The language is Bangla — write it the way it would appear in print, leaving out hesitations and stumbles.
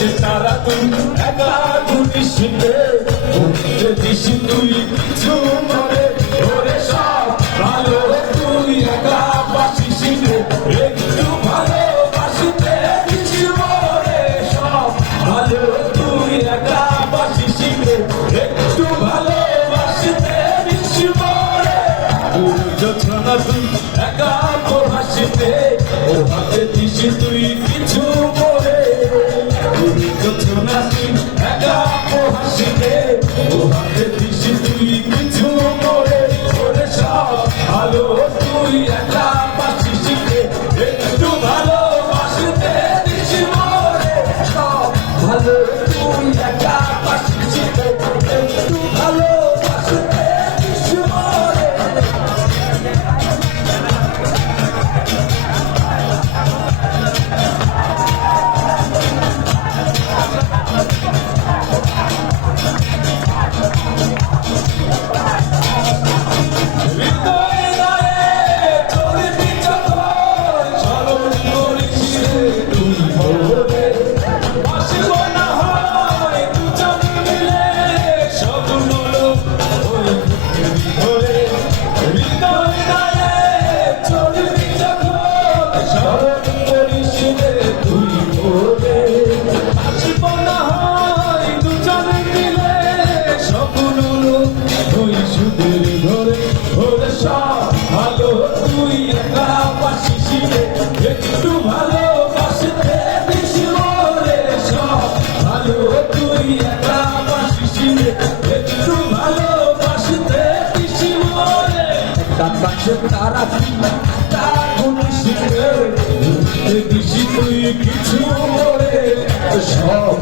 আকাশে তারা তুই একা ঘুরিস রে ঘুরতে দিস তুই কিছু মনে ওরে সব ভালো তুই একা বাসিস রে একটু ভালোবাসিতে দিস মরে সব ভালো তুই একা বাসিস রে একটু ভালোবাসিতে দিস মরে যোছনা তুই একা হাসিতে ও হাতে দিস তুই কিছু মরে যোছনা তুই একা হাসিতে ও হাতে দিস তুই কিছু মরে ওরে সব ভালো তুই একা বাসিস রে একটু ভালোবাসিতে দিস মরে সব ভালো তুই একা বাসিস রে একটু ভালোবাসিতে দিস মরে একটু ভালোবাসতে দিস মরে সব ভালো তুই একা বাসিস রে একটু ভালোবাসতে দিস মরে আকাশে তারা তারা ঘুরিস রে দিস তুই কিছু মরে সব